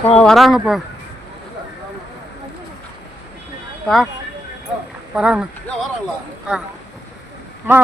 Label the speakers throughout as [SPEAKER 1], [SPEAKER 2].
[SPEAKER 1] ஆ வராங்கப்பா பா வராங்க. ஆ. அம்மா.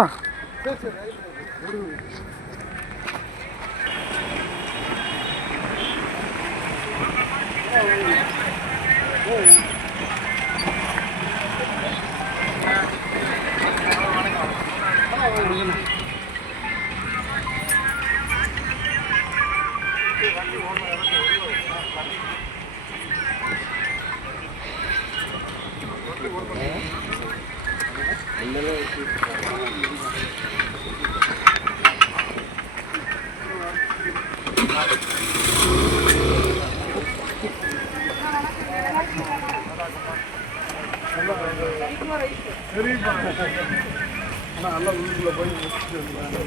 [SPEAKER 2] ஆனால் நல்லா உள்ளுக்குள்ளே போய் முடிச்சுட்டு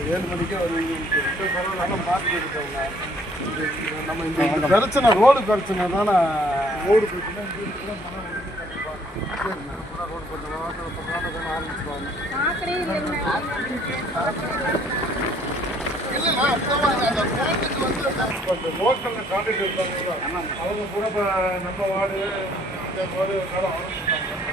[SPEAKER 2] ஏழு மணிக்கே வருவீங்கன்னு சொல்லிட்டு பரவாயில்ல மாற்றி இருக்கவங்க நம்ம இந்த இந்த பிரச்சனை ரோடு பிரச்சனை தானே ரோடு பிரச்சனை லோக்கலில் கான்ட்ராக்ட் இருப்பாங்க அவங்க கூட நம்ம வார்டு இந்த வார்டு கடை ஆரம்பிச்சிட்டாங்க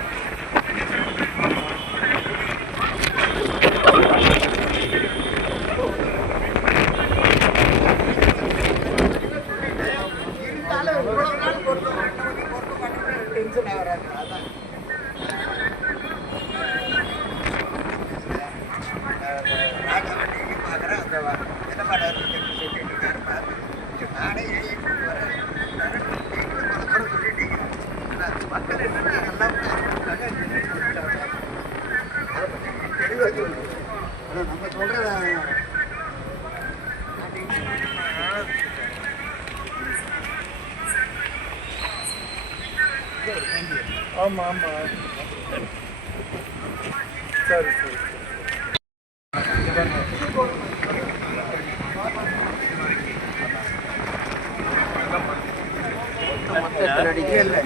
[SPEAKER 2] அந்த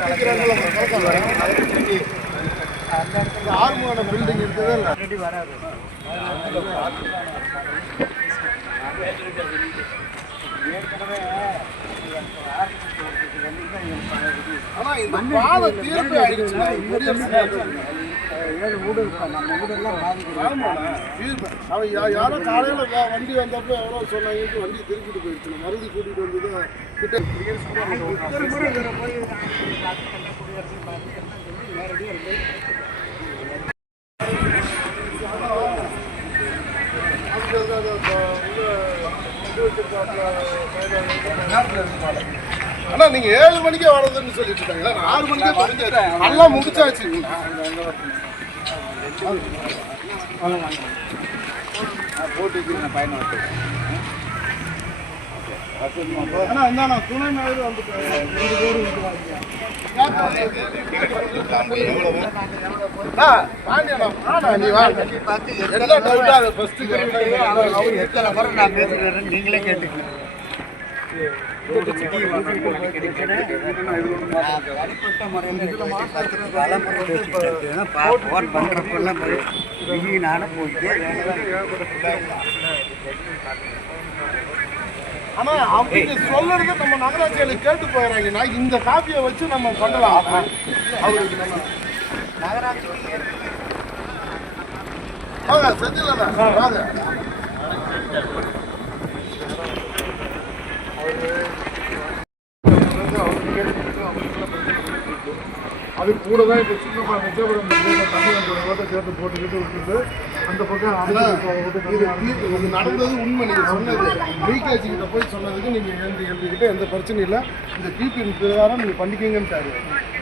[SPEAKER 2] கடைக்காரங்க? இந்த ஆறுமான பில்டிங் இருக்குதா இல்லை ஆனா இந்த பாதை தீர்ப்பு ஆயிடுச்சுன்னா குடியரசு
[SPEAKER 3] ஏழு வீடு இருக்கும் நம்ம வீடெல்லாம்
[SPEAKER 2] தீர்ப்பு. அவன் யாரோ காலையில வண்டி வந்தப்போ எவ்வளோ சொன்னாங்க? வண்டி திருப்பிட்டு போயிடுச்சு மறுபடியும் கிட்ட
[SPEAKER 3] இருந்து
[SPEAKER 2] அதுக்கு வந்து வச்சிருக்காப்புல பயனாளி. அண்ணா நீங்க ஏழு மணிக்கே வரதுன்னு சொல்லிட்டு இருக்காங்க நான் ஆறு மணிக்கே முடிஞ்சாச்சு எல்லாம் முடிச்சாச்சு அண்ணா
[SPEAKER 3] நான் நீங்களே கேட்டுக்கணும் தனிப்பட்ட முறையில் ஃபோன் பண்ணுறப்பெல்லாம் நானும் போயிட்டு
[SPEAKER 2] ஆனா அவங்க சொல்றது நம்ம நகராட்சியில கேட்டு போயிடறாங்கன்னா இந்த காப்பியை வச்சு நம்ம பண்ணலாம் அவருக்கு நம்ம வாங்க செஞ்சிடலாம் வாங்க. அது கூட தான் இப்போ நிஜபுரம் தண்ணி அந்த ஓட்ட சேர்த்து போட்டுக்கிட்டு விட்டுட்டு அந்த பக்கம் இது நடந்தது உண்மை நீங்க சொன்னது. லீக்கேஜ் கிட்ட போய் சொன்னதுக்கு நீங்க எழுதி எழுதிக்கிட்டு எந்த பிரச்சனையும் இல்லை. இந்த கீப்பின் பிரகாரம் நீங்க பண்ணிக்கங்கன்ட்டாரு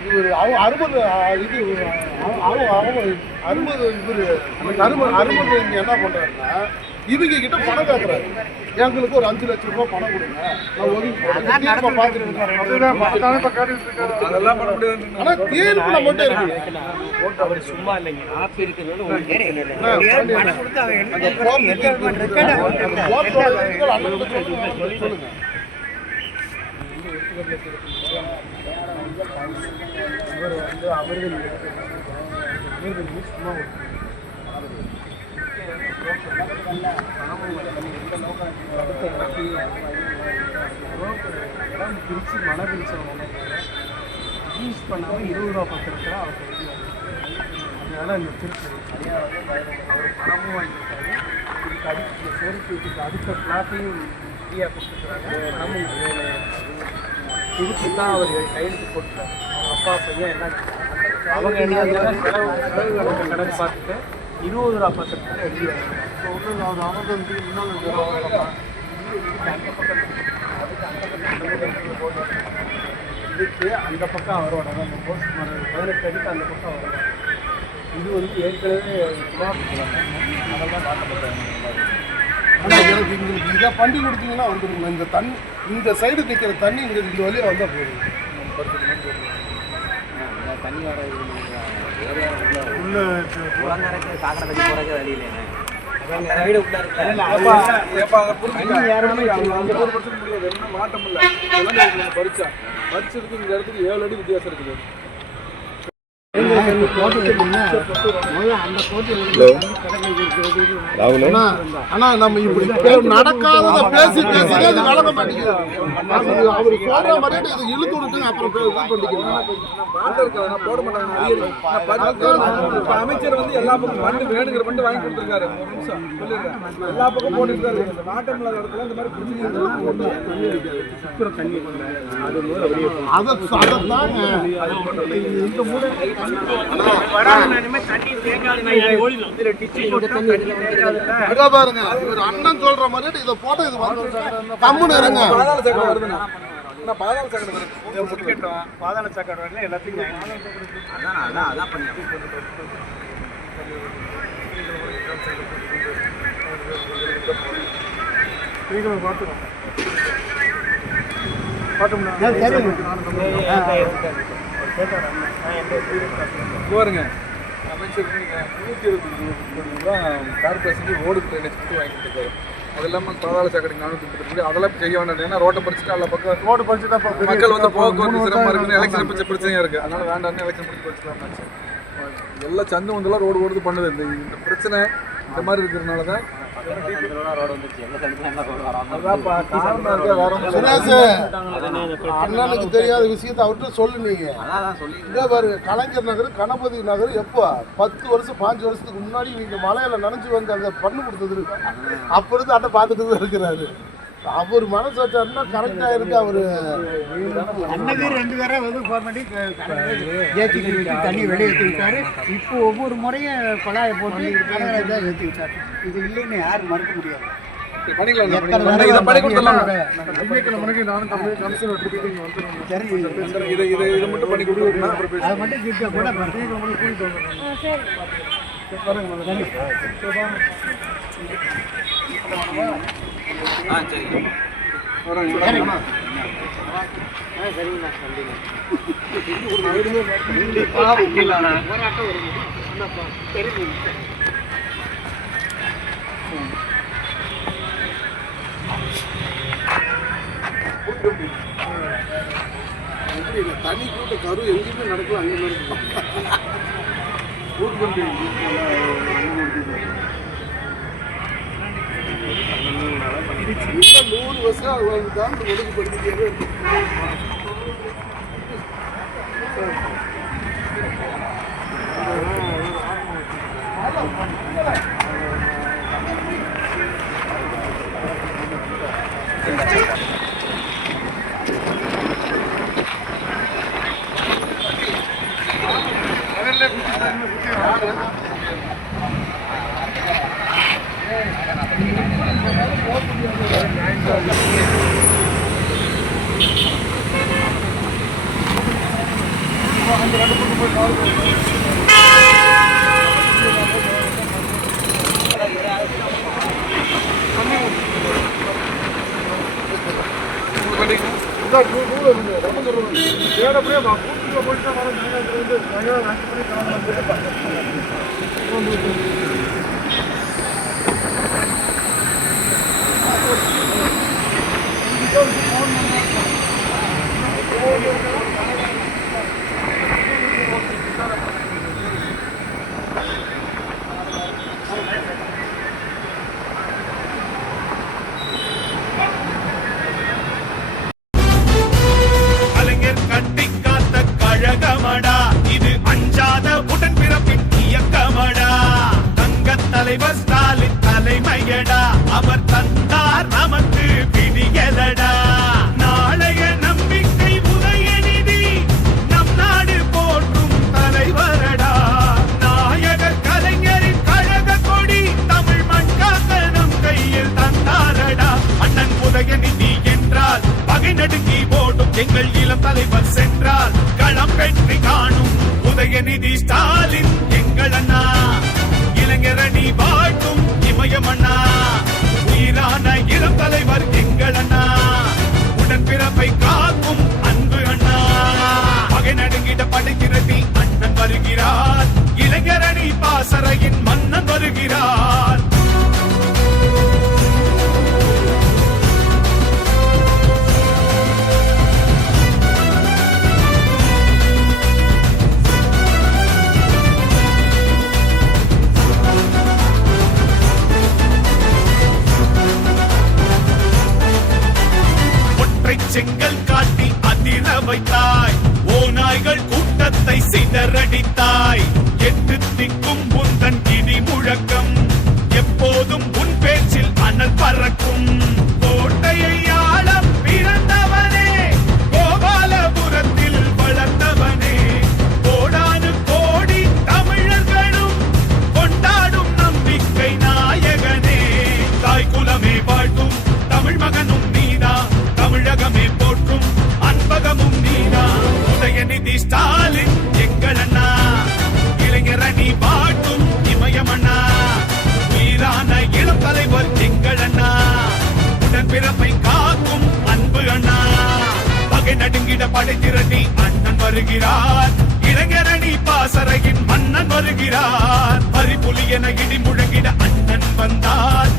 [SPEAKER 2] இவர் அறுபது இது அறுபது இவரு அறுபது அறுபது இங்க என்ன பண்றாருன்னா இவங்க கிட்ட பணம் கேட்கறாரு எங்களுக்கு ஒரு அஞ்சு லட்சம் ரூபாய் பணம் கொடுங்க. நான் ஒதுக்கி. ஆனா தீர்ப்புல மட்டும் இருக்கு.
[SPEAKER 4] சும்மா இல்லைங்க. ஆப் வந்து அவர்கள் சும்மா இடம் பிரித்து மழை பிரிச்சவங்க யூஸ் பண்ணாமல் இருபது ரூபா பத்திரத்தில் அவர் கைது அதனால இந்த திருச்சி அவர் பணமும் வாங்கியிருக்காரு இதுக்கு அடுத்த சேர்த்து இதுக்கு அடுத்த பிளாட்டையும் ஃப்ரீயாக கொடுத்துருக்குறாங்க பணமும் இதுக்கு தான் அவர் கையெழுத்து போட்டுருக்காரு அவங்க அப்பா பையன் எல்லாம் அவங்க என்ன செலவு செலவுகளுக்கு கணக்கு பார்த்துட்டு இருபது ரூபா பத்திரத்தில் எழுதி வாங்கிருக்காங்க
[SPEAKER 2] இப்போ ஒன்றும் அவர் அமர்ந்து இன்னொன்று
[SPEAKER 4] இதுக்கு அந்த பக்கம் அவரோட அந்த போஸ்ட் மரம் பதினெட்டு அடிக்கு அந்த பக்கம் அவரோட இது வந்து ஏற்கனவே அதெல்லாம் பார்க்கப்பட்டாங்க
[SPEAKER 2] ஆனால் எனக்கு எங்களுக்கு இதை பண்ணி கொடுத்தீங்கன்னா வந்துருங்க இந்த தண்ணி இந்த சைடு நிற்கிற தண்ணி இங்கே இந்த வழியாக வந்தால் போதும்
[SPEAKER 1] தண்ணி வர உள்ள சாக்கடை தண்ணி போறதுக்கு வழி இருக்குல்ல
[SPEAKER 5] மாட்டம் இல்லை பறிச்சா பறிச்சதுக்கு இந்த இடத்துக்கு ஏழு அடி வித்தியாசம் இருக்குது.
[SPEAKER 2] அண்ணா, அண்ணா நம்ம இப்படி நடக்காதத பேசி பேசி அது மாட்டேங்குது அவர் சொல்ற மாதிரி இது இழுத்து விட்டுங்க அப்புறம் இது பண்ணிக்கலாம்
[SPEAKER 5] அமைச்சர் வந்து எல்லா பக்கம் மண்டு வேணுங்கிற மண்டு வாங்கி கொடுத்துருக்காரு. ஒரு நிமிஷம் சொல்லிடுறேன். எல்லா பக்கம் போட்டுருக்காரு நாட்டம் இல்லாத இடத்துல இந்த மாதிரி பிரச்சனை இருந்தாலும் போட்டு
[SPEAKER 4] தண்ணி அது முதல்ல வெளியே
[SPEAKER 2] அதை அதைத்தாங்க
[SPEAKER 4] இந்த மூணு
[SPEAKER 2] பாருங்க இவர் அண்ணன் சொல்ற மாதிரி இதை போட்டோ இது கம்முன்னு இருங்க
[SPEAKER 5] பாதாள சாக்கடை வருது
[SPEAKER 4] முடிக்கட்டும் பாதாள சாக்கடை எல்லாத்தையும்
[SPEAKER 1] அதான் அதான் அதான் பண்ணி
[SPEAKER 2] பார்த்துக்கோங்க
[SPEAKER 5] பாருங்க. அமைச்சர் நூற்றி இருபத்தஞ்சு கோடி ரூபா கார்பரேஷனுக்கு ரோடு ட்ரைனேஜ் மட்டும் அது இல்லாமல் பாதாள சாக்கடை நானூற்றி முப்பத்தி ரெண்டு அதெல்லாம் செய்ய வேண்டாம். ஏன்னா ரோட்டை பறிச்சுட்டு அல்ல பக்கம்
[SPEAKER 2] ரோடு படிச்சு தான்
[SPEAKER 5] மக்கள் வந்து சிரமமாக இருக்குது எலெக்ஷன் பிடிச்ச பிரச்சனையாக இருக்குது அதனால வேண்டாம்னு எலெக்ஷன் பிடிச்சி வச்சுக்கலாம் எல்லாம் சந்து வந்தெல்லாம் ரோடு ஓடுது பண்ணுது. இந்த இந்த பிரச்சனை இந்த மாதிரி இருக்கிறதுனால தான்
[SPEAKER 2] அண்ணனுக்கு தெரியாத விஷயத்த அவர்கிட்ட சொல்லு நீங்க. இதே பாருங்க கலைஞர் நகர் கணபதி நகர் எப்போ? பத்து வருஷம் பாஞ்சு வருஷத்துக்கு முன்னாடி நீங்க மலையில நினைச்சு வந்து அங்க பண்ணு கொடுத்தது இருக்கு. அப்ப இருந்து அட்டை பார்த்துட்டு தான் இருக்கிறாரு. அவர் மனசு வச்சாருன்னா கரெக்டா இருக்கு அவரு
[SPEAKER 4] அன்னது ரெண்டு தடவை வந்து பண்ணி ஏற்றி தண்ணி வெளியே ஏற்றி விட்டாரு. இப்போ ஒவ்வொரு முறையும் குழாயை போட்டு கனகரை தான் ஏற்றி விட்டாரு. இது இல்லைன்னு யாரும் மறுக்க முடியாது. கூட
[SPEAKER 1] ஆ
[SPEAKER 2] சரிங்க. தனி கூட்ட கரு எங்கேயுமே நடக்கும் அங்கே நடக்கும் இன்னும் நூறு வருஷம் அவங்க தான் ஒழுங்குபடுத்திட்டே Thank you நூறு இருக்கு ரொம்ப தூரம் ஏடப்படியே கூட்டிட்டு போயிட்டு வர வந்து
[SPEAKER 6] வருகிறார். இளைஞரணி பாசறையின் மன்னன் வருகிறார். போதும் உன் பேச்சில் அனல் பறக்கும். கோட்டையை ஆள பிறந்தவனே கோபாலபுரத்தில் வளர்ந்தவனே. கோடானு கோடி தமிழர்களும் கொண்டாடும் நம்பிக்கை நாயகனே. தாய் குலமே வாழ்த்தும் தமிழ் மகனும் நீதா தமிழகமே போற்றும் அன்பகமும் நீதா உதயநிதி ஸ்டார் பகை படை திரட்டி அண்ணன் வருகிறார். இளைஞரணி பாசறையின் மன்னன் வருகிறார். பரிபுலி என இடி முழங்கிட அண்ணன் வந்தார்.